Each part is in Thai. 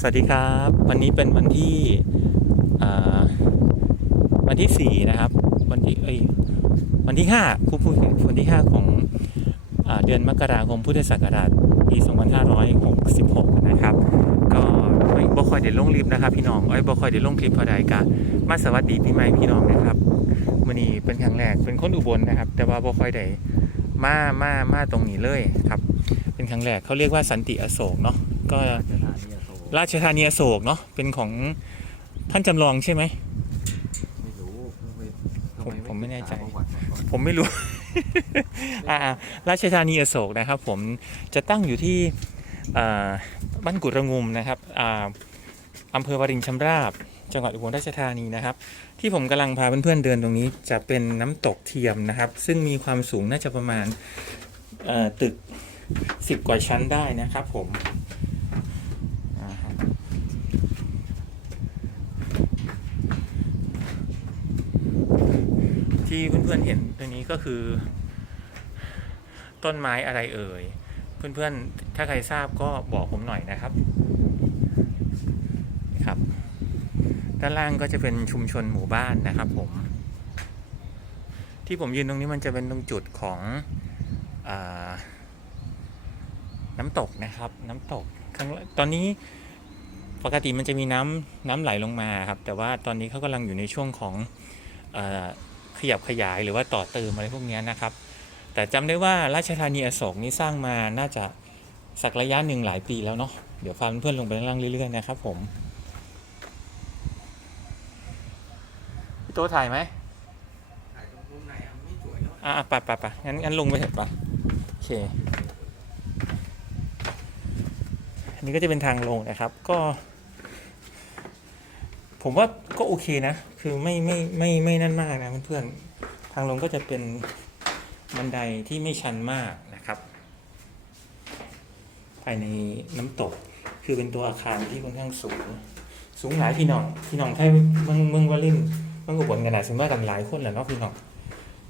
สวัสดีครับ วันนี้เป็นวันที่วันที่สี่นะครับ วันที่เอ้ยวันที่ห้าผู้พูดวันที่ห้าของอเดือนมกราคมพุทธศักราชปี2566 นะครับ ก็ไม่บ่คอยได้ลงคลิปนะครับ พี่น้องเอ้บ่คอยได้ลงคลิปพอใดกะมาสวัสดีปีใหม่พี่น้องนะครับมื้อนี้เป็นครั้งแรกเป็นคนอุบลนะครับ แต่ว่าบ่คอยได้มามามาตรงนี้เลยครับ เป็นครั้งแรกเขาเรียกว่าสันติอโศกเนาะก็ ราชธานีอโศกเนาะเป็นของท่านจำลองใช่ไหม ไม่รู้ทำผมผมไม่แน่ใจ ศึกษาประวัติมาก่อนผมไม่รู้ อ่าราชธานีอโศกนะครับผมจะตั้งอยู่ที่อ่าบ้านกุฎระงุมนะครับอ่าอำเภอวารินชำราบ จังหวัดอุบลราชธานีนะครับ ที่ผมกำลังพาเพื่อนๆเดินตรงนี้จะเป็นน้ำตกเทียมนะครับ ซึ่งมีความสูงน่าจะประมาณเอ่อตึกสิบกว่าชั้นได้นะครับผมอ่าฮะ ที่เพื่อนๆเห็นตรงนี้ก็คือ ต้นไม้อะไรเอ่ย เพื่อนๆ ถ้าใครทราบก็บอกผมหน่อยนะครับครับ ด้านล่างก็จะเป็นชุมชนหมู่บ้านนะครับผม ที่ผมยืนตรงนี้มันจะเป็นตรงจุดของอน้ำตกนะครับ น้ำตกข้างตอนนี้ปกติมันจะมีน้ำน้ำไหลลงมาครับ แต่ว่าตอนนี้เขากำลังอยู่ในช่วงของ ขยับขยายหรือว่าต่อเติมอะไรพวกนี้นะครับ แต่จำได้ว่าราชธานีอโศกนี่สร้างมาน่าจะสักระยะหนึ่งหลายปีแล้วเนาะเดี๋ยวพาเพื่อนลงไปล่างเรื่อยๆนะครับผมพี่โตถ่ายไหมถ่ายตรงมุมไหนอะไม่สวยแล้วอะปะปะปะงั้นงั้นลงไปเถอะปะโอเคอันนี้ก็จะเป็นทางลงนะครับก็ ผมว่าก็โอเคนะ คือไม่ไม่ไม่ไม่นั่นมากนะเพื่อนๆทางลงก็จะเป็นบันไดที่ไม่ชันมากนะครับ ภายในน้ำตกคือเป็นตัวอาคารที่ค่อนข้างสูง สูงหลายพี่น้องพี่น้องไทยเมืองเมืองวาลินเมืองอุบลกันนะสูงมากกันหลายคนแหละเนาะพี่น้อง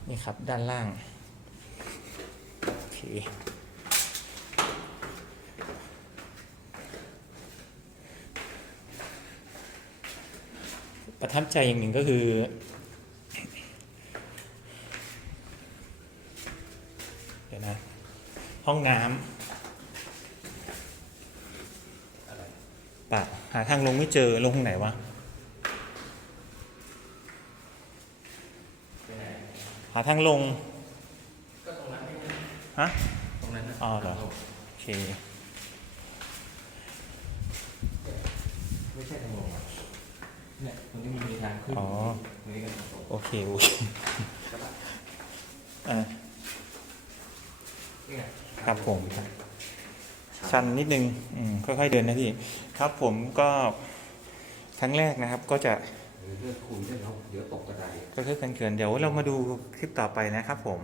นี่ครับด้านล่างโอเค ประทับใจอย่างหนึ่งก็คือ เดี๋ยวนะ ห้องน้ำปะหาทางลงไม่เจอลงทางไหนวะหาทางลงก็ตรงนั้นฮะ ตรงนั้นนะอ๋อเหรอโอเค ไม่ใช่ทางลงอะ เนี่ยตรงนี้มันมีทางขึ้นอ๋อตรงนี้ก็ตรงโอเคโอเคอ่านี่ไงครับผมชันนิดนึงอืมค่อยๆเดินนะพี่ ครับผมก็ครั้งแรกนะครับ ก็จะเออเลือกคุยด้วยเนาะเดี๋ยวตกกระได ค่อยๆกันเกินๆเดี๋ยวเรามาดูคลิปต่อไปนะครับผม